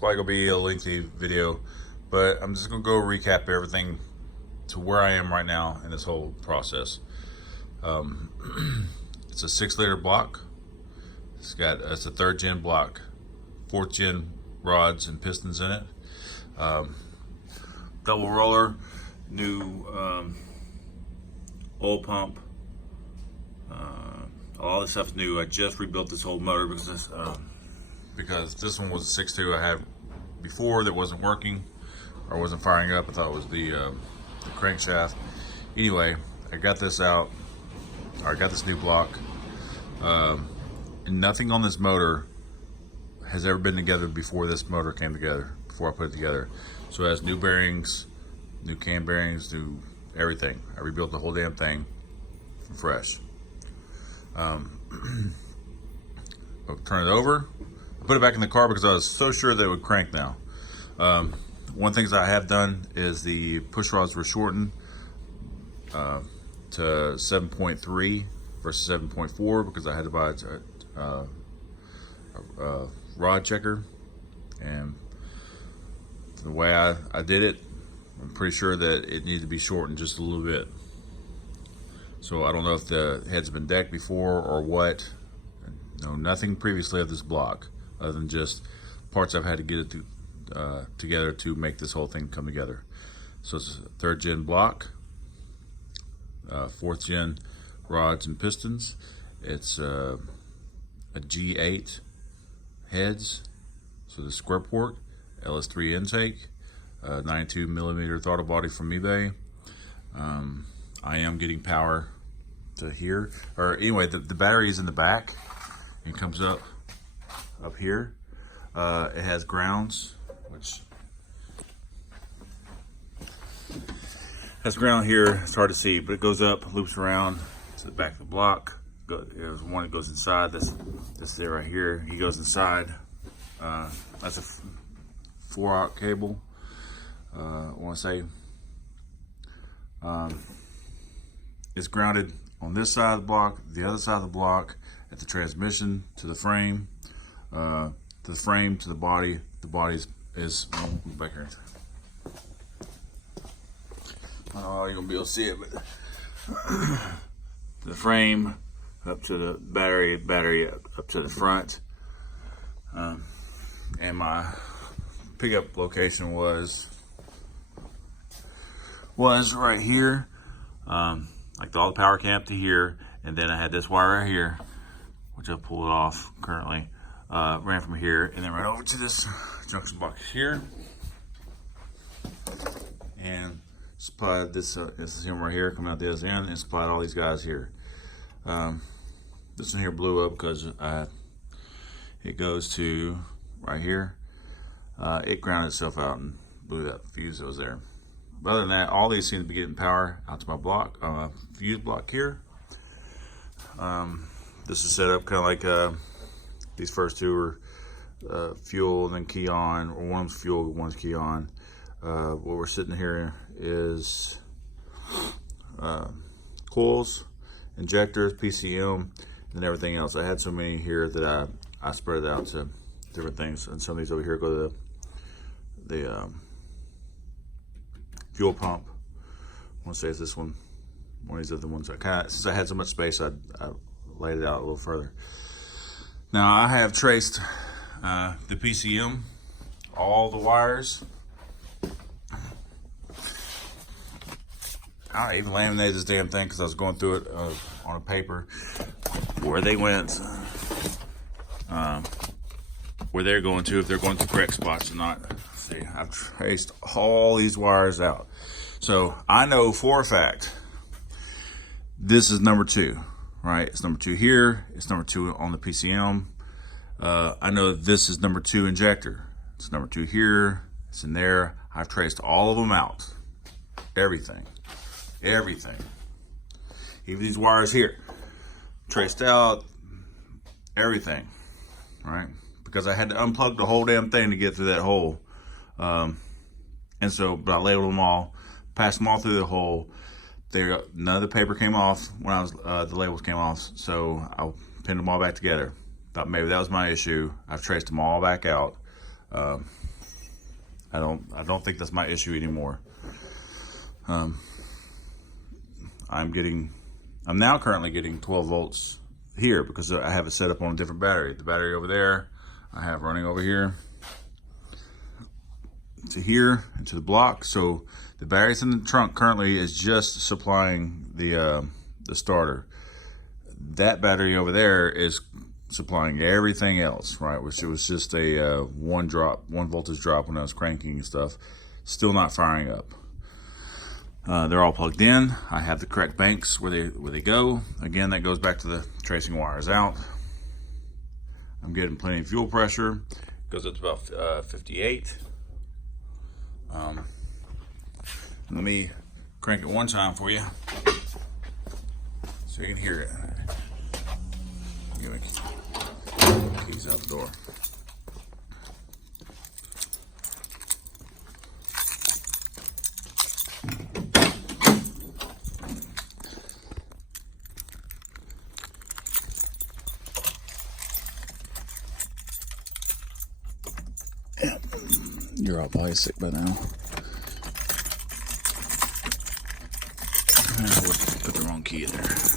probably gonna be a lengthy video, but I'm just gonna go recap everything to where I am right now in this whole process. It's a 6-liter block. It's a 3rd gen block, 4th gen rods and pistons in it. Double roller, new oil pump. All this stuff's new. I just rebuilt this whole motor because this one was a 6.2 I had before that wasn't working or wasn't firing up. I thought it was the crankshaft. Anyway, I got this out. Or I got this new block. And nothing on this motor has ever been together before this motor came together, before I put it together. So it has new bearings, new cam bearings, new everything. I rebuilt the whole damn thing from fresh. I'll turn it over, put it back in the car because I was so sure that it would crank now. One thing I have done is the push rods were shortened to 7.3 versus 7.4 because I had to buy a rod checker, and the way I did it, I'm pretty sure that it needed to be shortened just a little bit. So I don't know if the head's been decked before or what. No, nothing previously of this block other than just parts I've had to get it together to make this whole thing come together. So it's a 3rd gen block, 4th gen rods and pistons. It's a G8 heads, so the square port, LS3 intake, 92 millimeter throttle body from eBay. I am getting power to here, or anyway, the battery is in the back and comes up here. It has grounds, which has ground here. It's hard to see, but it goes up, loops around to the back of the block. There's one that goes inside. This there right here. He goes inside. That's a 4-aught cable. I want to say it's grounded on this side of the block, the other side of the block, at the transmission, to the frame, to the body. The body is back here. I don't know how you're gonna be able to see it, but the frame up to the battery up to the front. And my pickup location was right here. Like all the power came up to here, and then I had this wire right here, which I pulled it off currently. Ran from here and then right over to this junction box here, and supplied this is him right here coming out the other end, and supplied all these guys here. This one here blew up because it goes to right here. It grounded itself out and blew that fuse that was there. But other than that, all these seem to be getting power out to my block, fuse block here. This is set up kind of like these first two are fuel and then key on, or one's fuel, one's key on. What we're sitting here is coils, injectors, PCM, and everything else. I had so many here that I spread it out to different things, and some of these over here go to the fuel pump. I want to say it's this one of these other ones. Since I had so much space, I laid it out a little further. Now I have traced the PCM, all the wires. I even laminated this damn thing because I was going through it on a paper where they went, where they're going to, if they're going to the correct spots or not. See, I've traced all these wires out. So I know for a fact this is number 2, right? It's number 2 here. It's number 2 on the PCM. I know this is number 2 injector. It's number 2 here. It's in there. I've traced all of them out. Everything. Even these wires here. Traced out. Everything. Right? Because I had to unplug the whole damn thing to get through that hole. But I labeled them all, passed them all through the hole. None of the paper came off when I was the labels came off, so I pinned them all back together. Thought maybe that was my issue. I've traced them all back out. I don't think that's my issue anymore. I'm now currently getting 12 volts here because I have it set up on a different battery. The battery over there I have running over here to here and to the block. So the batteries in the trunk currently is just supplying the starter. That battery over there is supplying everything else, right? Which it was just a one voltage drop when I was cranking and stuff. Still not firing up. They're all plugged in. I have the correct banks where they go. Again, that goes back to the tracing wires out. I'm getting plenty of fuel pressure. Goes up to about 58. Let me crank it one time for you so you can hear it. Give me keys out the door. Yeah, you're all probably sick by now. I would put the wrong key in there.